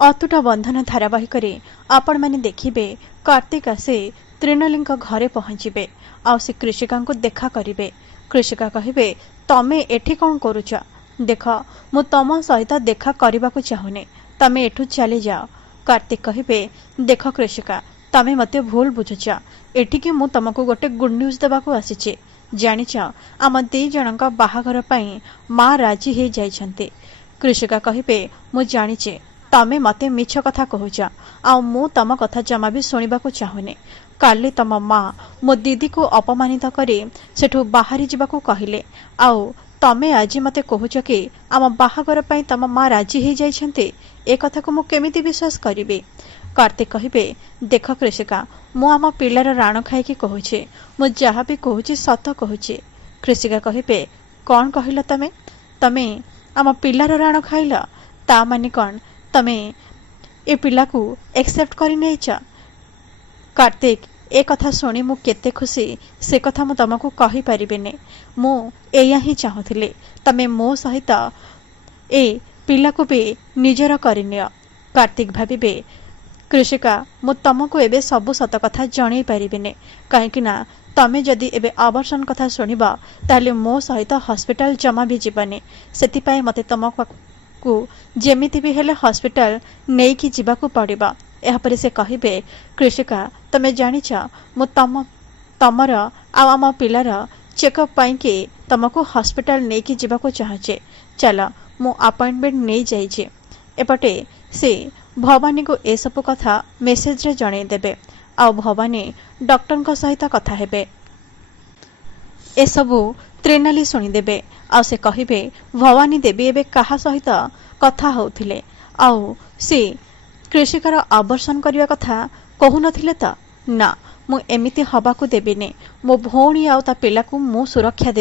अतुट बंधन धारावाहिक आपण मैंने देखिए कार्तिक आसे त्रिनाली घरे पहुंचे आउ से कृषिका को देखा करेंगे। कृषिका कहे तमें एठी कौन करुच देख मु तम सहित देखा करने को चाहूनी तमें एठू चली जाओ। कार्तिक कहे देख कृषिका तमें मत भूल बुझुच एठिकी मु तुमको गोटे गुड न्यूज देवाक आसी जानिच आम दी जन बाहाघर माँ राजी हो जाइछन्ते। कृषिका कहे मु जानिचे तमें मते मिछ कथा कहूच आ मु तम कथा जमा भी शुणा चाहूनी। काली तम माँ मो दीदी को अपमानित करी सेठू बाहरी जावाक कहले आउ तमें आज मते कहूच कि आम बाहाघर तम माँ राजी हो जाइछन्ते। ए कथा को मु केमिति विश्वास करिबे। कार्तिक कहे देख कृषिका मु आम पिलार राण खाई कहूचे मु जहाँ भी कहूची सत कहूचे। कृषिका कहे कौन कहल तमें तमें आम पिलार राण खाइल ता माने कौन तमें ए पिला को एक्सेप्ट करि नैच। कार्तिक ए कथा शुणी मु केते खुशी से कथा मु तुमको कहि परिबेने। मु एया ही चाहूथिले तमें मो सहित ए पिला को भी निजर करिनियो। कार्तिक भाबिबे कृषिका मु तुमको एबे सबु सत कथा जणै परिबेने कहीं ना तमें जदि एबे आवर्षण कथा शुणिबा ताले मो सहित हॉस्पिटल जमा भी जीवनी सेतिपाई मते तुमको जेमिति भी हेले हॉस्पिटल नहीं कि जीवाकू पड़िबा। एहापरे से कहिबे कृषिका तमें जानिच मु तमर आम पिलार चेकअप पाई कि तुमको हॉस्पिटल नहीं कि जीवाकू चाहचे चल मु अपॉइंटमेंट नहीं जाइए। एपटे से भवानी को ए सब कथा मेसेज रे जणै देबे आ भवानी डॉक्टर सहित कथा हेबे। ए सबू त्रिनाली शुणीदेवे आ से कहिबे भवानी देवी एबे कहा सहित कथा होउथिले आउ से कृषिकार आवर्षण करने कथा कहु नथिले त ना मु एमिति हबाकू देबिनी मो भौणी आ ता पिला को मु सुरक्षा देबी।